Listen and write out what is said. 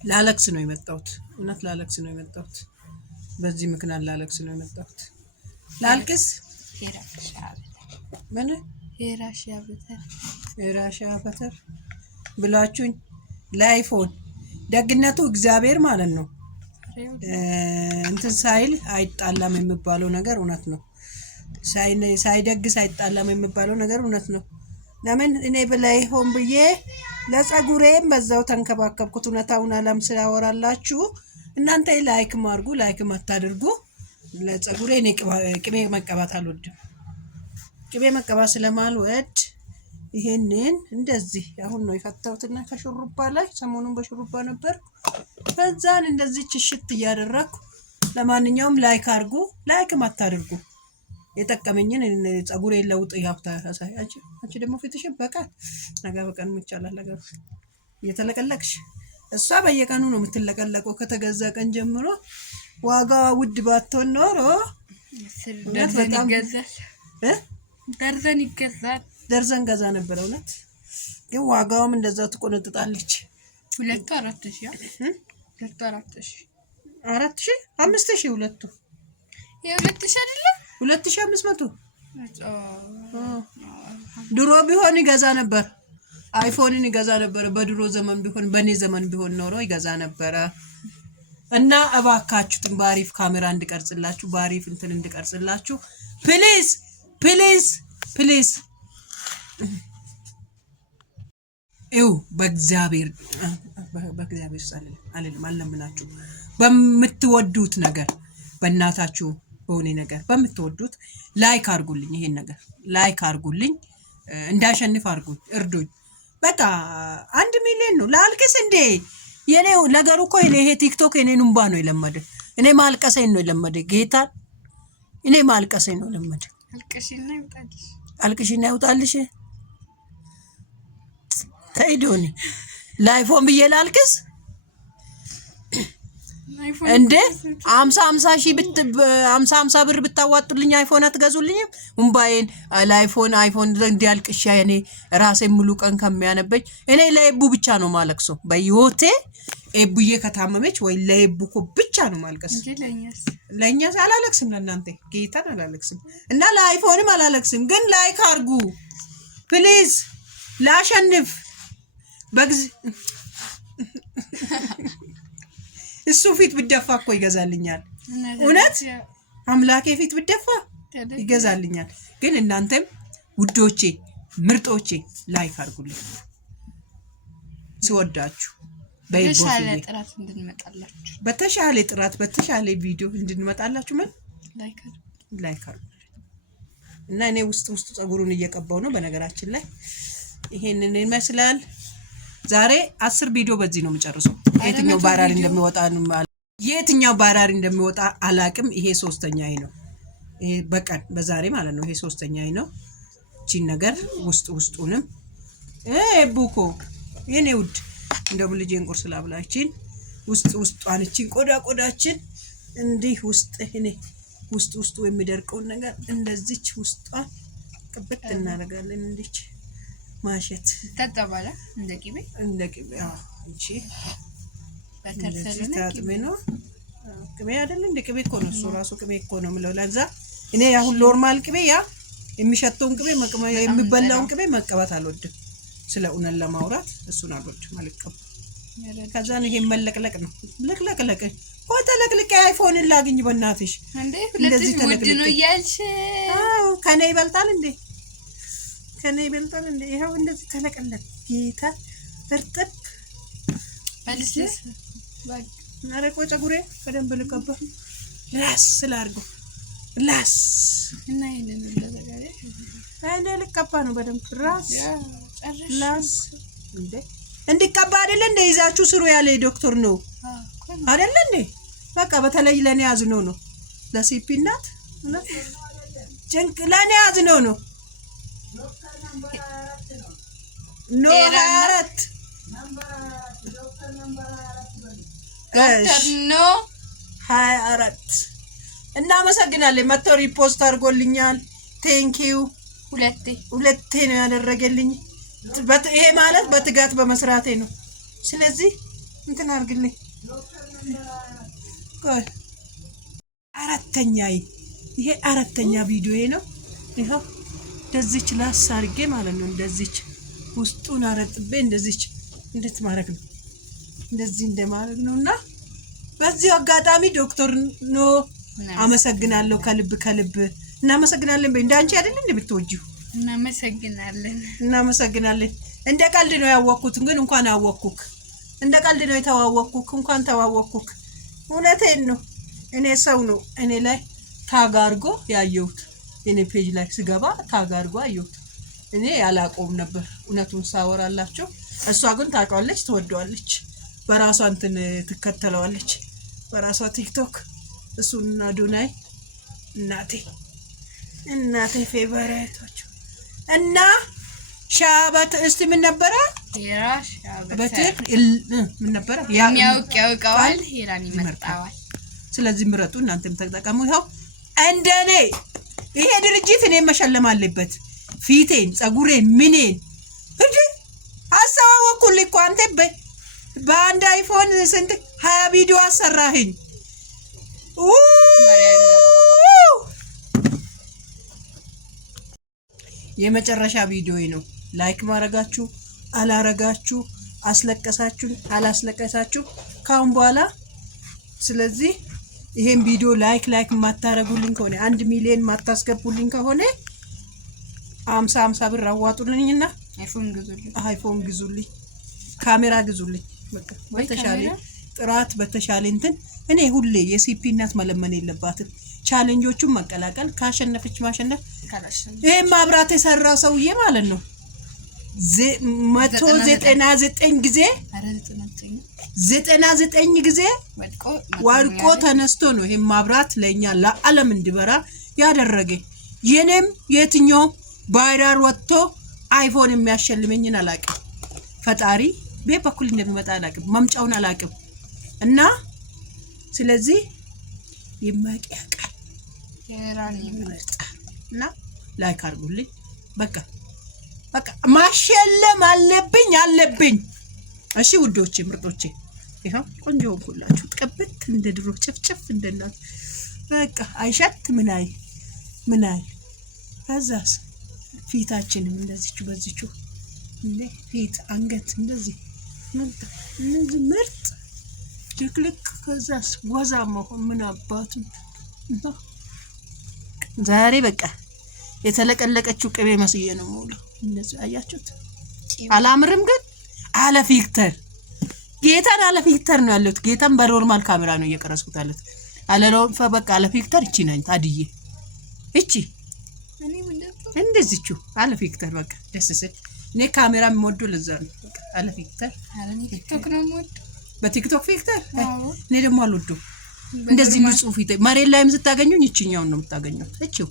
ላለቅስ ነው የመጣሁት። እውነት ላለቅስ ነው የመጣሁት። በዚህ ምክንያት ላለቅስ ነው የመጣሁት። ላልቅስ ምን የራሻ በተር ብላችሁኝ ለአይፎን ደግነቱ እግዚአብሔር ማለት ነው እንትን ሳይል አይጣላም የሚባለው ነገር እውነት ነው። ሳይደግስ አይጣላም የሚባለው ነገር እውነት ነው። ለምን እኔ በላይ ሆን ብዬ ለጸጉሬም በዛው ተንከባከብኩት። እውነታውን አለም ስላወራላችሁ እናንተ ላይክ ማርጉ፣ ላይክ ማታድርጉ። ለጸጉሬ እኔ ቅቤ መቀባት አልወድም። ቅቤ መቀባት ስለማልወድ ይሄንን እንደዚህ አሁን ነው የፈታሁትና ከሹሩባ ላይ ሰሞኑን በሹሩባ ነበር። ከዛን እንደዚህ ችሽት እያደረኩ ለማንኛውም ላይክ አርጉ፣ ላይክ ማታድርጉ። የጠቀመኝን ጸጉሬ ለውጥ ያፍታ ያሳያችሁ። አንቺ ደግሞ ፊትሽን በቀን ነገ በቀን ይቻላል ነገር እየተለቀለቅሽ እሷ በየቀኑ ነው የምትለቀለቀው። ከተገዛ ቀን ጀምሮ ዋጋዋ ውድ ባትሆን ኖሮ ደርዘን ይገዛል ደርዘን ገዛ ነበር። እውነት ግን ዋጋውም እንደዛው ትቆነጥጣለች። 4,000 5,000 ሁለቱ 2,500 ድሮ ቢሆን ይገዛ ነበር። አይፎንን ይገዛ ነበር። በድሮ ዘመን ቢሆን በኔ ዘመን ቢሆን ኖሮ ይገዛ ነበረ። እና እባካችሁን በአሪፍ ካሜራ እንድቀርጽላችሁ በአሪፍ እንትን እንድቀርጽላችሁ ፕሊዝ ፕሊዝ ፕሊዝ በእግዚአብሔር አለምናችሁ በምትወዱት ነገር በእናታችሁ በሆነ ነገር በምትወዱት ላይክ አርጉልኝ። ይሄን ነገር ላይክ አርጉልኝ፣ እንዳሸንፍ አርጉኝ፣ እርዱኝ። በቃ 1 ሚሊዮን ነው። ላልቅስ እንዴ? የኔው ነገሩ እኮ ይሄ ቲክቶክ የኔን እንባ ነው የለመደ። እኔ ማልቀሴን ነው የለመደ። ጌታ እኔ ማልቀሴን ነው የለመደ። አልቅሽና ይውጣልሽ። ተይዶኒ ላይፎን ብዬ ላልቅስ እንዴ? 50 ሺህ 50 ብር ብታዋጡልኝ አይፎን አትገዙልኝም? እምባዬን አይፎን እንዲያልቅሻ እኔ ራሴ ሙሉ ቀን ከሚያነበኝ እኔ ለኤቡ ብቻ ነው ማለቅሰው በህይወቴ። ኤቡዬ ከታመመች ወይ ለኤቡ እኮ ብቻ ነው ማልቀስ። ለእኛስ አላለቅስም፣ ለእናንተ ጌታን አላለቅስም እና ለአይፎንም አላለቅስም። ግን ላይክ አርጉ ፕሊዝ። ላሸንፍ እሱ ፊት ብደፋ እኮ ይገዛልኛል። እውነት አምላኬ ፊት ብደፋ ይገዛልኛል። ግን እናንተም ውዶቼ ምርጦቼ ላይክ አርጉልኝ ስወዳችሁ። በተሻለ ጥራት በተሻለ ቪዲዮ እንድንመጣላችሁ ምን ላይክ አርጉ። እና እኔ ውስጥ ጸጉሩን እየቀባው ነው። በነገራችን ላይ ይሄንን ይመስላል። ዛሬ 10 ቪዲዮ በዚህ ነው የምጨርሰው። የትኛው ባራሪ እንደሚወጣ አላቅም። ይሄ 3ኛዬ ነው። ይሄ በቀን በዛሬ ማለት ነው። ይሄ 3ኛዬ ነው። እቺን ነገር ውስጡንም ቡኮ የኔ ውድ እንደው ልጄን ቁርስ ላብላችን ውስጧን እቺን ቆዳችን እንዲህ ውስጡ የሚደርቀውን ነገር እንደዚች ውስጧን ቅብት እናደርጋለን። እንዲች ማሸት ተጠባለ እንደ ቅቤ እቺ በተርሰለ ነው። ቅቤ አይደል? እንደ ቅቤ እኮ ነው እሱ ራሱ ቅቤ እኮ ነው የምለው። ለዛ እኔ አሁን ኖርማል ቅቤ የሚሸተውን ቅቤ የሚበላውን ቅቤ መቀባት አልወድም። ስለ እውነት ለማውራት እሱን አልወድም፣ አልቀባም። ከዛን ይሄ መለቅለቅ ነው። ለቅለቅ ተለቅልቄ አይፎንን ላግኝ በእናትሽ። እንደዚህ ተለቅልቄ ነው ያልሽ? ከኔ ይበልጣል እንዴ? ይሄው እንደዚህ ተለቅለቅ። ጌታ እርጥብ በልስልስ አረቆ ጸጉሬ በደንብ ልቀባ ላስ ስላርገው ላስ እና ይሄንን እንደዘጋጀ አይኔ ልቀባ ነው በደንብ ላስ እንዲቀባ አይደለ እንደ ይዛችሁ ስሩ ያለ ዶክተር ነው አይደለ እንዴ? በቃ በተለይ ለኔ ያዝኖ ነው ለሲፒ እናት ጭንቅ ለኔ ያዝኖ ነው። ኖ 24 እናመሰግናለን። መጥቶ ሪፖስት አድርጎልኛል። ቴንኪዩ። ሁለቴ ነው ያደረገልኝ። ይሄ ማለት በትጋት በመስራቴ ነው። ስለዚህ እንትን አድርግልኝ። ቆይ አራተኛ ይሄ አራተኛ ቪዲዮ ነው። ይኸው እንደዚች ላስ አድርጌ ማለት ነው። እንደዚች ውስጡን አረጥቤ እንደዚች እንዴት ማድረግ ነው? እንደዚህ እንደማድረግ ነውና በዚህ አጋጣሚ ዶክተር ኖ አመሰግናለሁ። ከልብ እናመሰግናለን። እንዳንቺ አይደል እንደ ብትወጂው እናመሰግናለን። እንደ ቀልድ ነው ያወቅኩት፣ ግን እንኳን አወቅኩክ። እንደ ቀልድ ነው የተዋወቅኩክ፣ እንኳን ተዋወቅኩክ። እውነቴን ነው። እኔ ሰው ነው እኔ ላይ ታግ አድርጎ ያየሁት። እኔ ፔጅ ላይ ስገባ ታግ አድርጎ አየሁት። እኔ ያላቆም ነበር እውነቱን ሳወራላችሁ። እሷ ግን ታውቃለች፣ ትወደዋለች፣ በራሷ እንትን ትከተለዋለች፣ በራሷ ቲክቶክ። እሱና ዱናይ እናቴ ፌቨራይቶች እና ሻበት እስቲ ምን ነበረ በትር ምን ነበረ ያውቀዋል ሄራን ይመጣዋል። ስለዚህ ምረጡ፣ እናንተም ተጠቀሙ። ይኸው እንደኔ ይሄ ድርጅት እኔ መሸለም አለበት። ፊቴን ጸጉሬን ምኔን እጂ አሳዋወኩልኝ እኮ አንተ በአንድ አይፎን ስንት 20 ቪዲዮ አሰራህኝ። የመጨረሻ ቪዲዮ ነው። ላይክ ማረጋችሁ አላረጋችሁ፣ አስለቀሳችሁ አላስለቀሳችሁ ካሁን በኋላ ስለዚህ ይሄን ቪዲዮ ላይክ ማታረጉልኝ ከሆነ 1 ሚሊዮን ማታስገቡልኝ ከሆነ 50 ብር አዋጡልኝና አይፎን ግዙልኝ፣ ካሜራ ግዙልኝ። በቃ በተሻለ ጥራት በተሻለ እንትን እኔ ሁሌ የሲፒ እናት መለመን የለባትም። ቻሌንጆቹን መቀላቀል ካሸነፈች ማሸነፍ። ይሄ ማብራት የሰራ ሰውዬ ማለት ነው 199 ጊዜ 99 ጊዜ ወድቆ ተነስቶ ነው ይሄ ማብራት ለኛ ለዓለም እንዲበራ ያደረገ። የኔም የትኛው ባይራር ወጥቶ አይፎን የሚያሸልመኝን አላቅም። ፈጣሪ በበኩል እንደሚመጣ አላቅም፣ መምጫውን አላቅም። እና ስለዚህ ይማቂያቃል የራኒ ምርጫ እና ላይክ አድርጉልኝ። በቃ ማሸለም አለብኝ። እሺ ውዶቼ ምርጦቼ፣ ይሄው ቆንጆ ሆንኩላችሁ። ጥቅብት እንደ ድሮ ጭፍጭፍ እንደናት በቃ አይሸት ምን አይ ከዛስ ፊታችንም እንደዚች በዚቹ እንደ ፊት አንገት እንደዚህ ምርጥ ድክልክ። ከዛስ ወዛ መሆን ምን አባቱ ዛሬ በቃ የተለቀለቀችው ቅቤ መስዬ ነው ሙሉ። እንደዚህ አያችሁት? አላምርም ግን አለ ፊልተር ጌታን አለ ፊልተር ነው ያለው። ጌታን በኖርማል ካሜራ ነው እየቀረጽኩት ያለሁት። በቃ አለ ፊልተር እቺ ነኝ ታድዬ። እቺ እኔ ምን እንደዚህቹ አለ ፊልተር በቃ ደስ ሲል እኔ ካሜራ የምወደው ለዛ ነው። በቃ አለ ፊልተር ቲክቶክ ነው የምወደው፣ በቲክቶክ ፊልተር። እኔ ደግሞ አልወደውም እንደዚህ ንጹህ ፊት መሬት ላይም ስታገኙኝ እቺኛውን ነው የምታገኙት። እቺው